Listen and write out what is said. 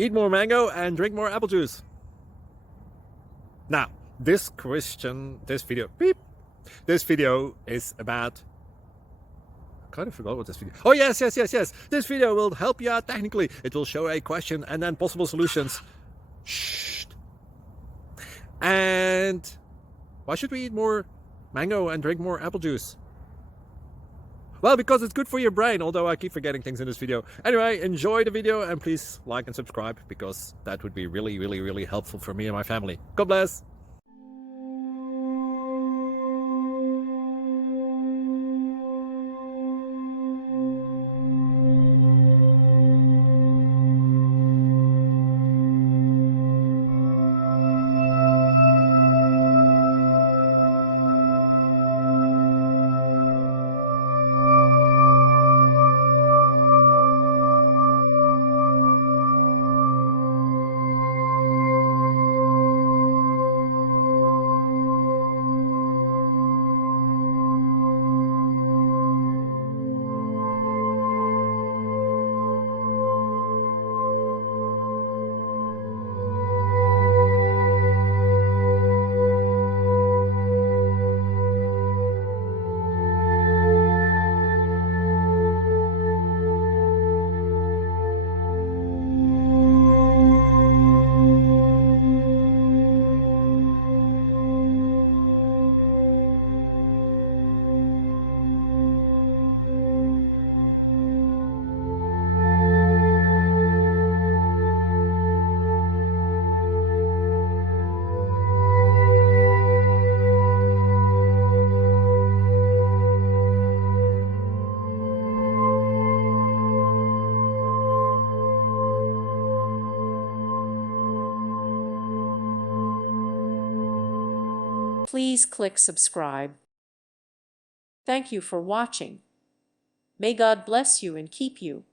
Eat more mango and drink more apple juice. Now, this video is about, I kind of forgot what this video. Oh, yes. This video will help you out technically. It will show a question and then possible solutions. Shh. And why should we eat more mango and drink more apple juice? Well, because it's good for your brain, although I keep forgetting things in this video. Anyway, enjoy the video and please like and subscribe, because that would be really helpful for me and my family. God bless! Please click subscribe. Thank you for watching. May God bless you and keep you.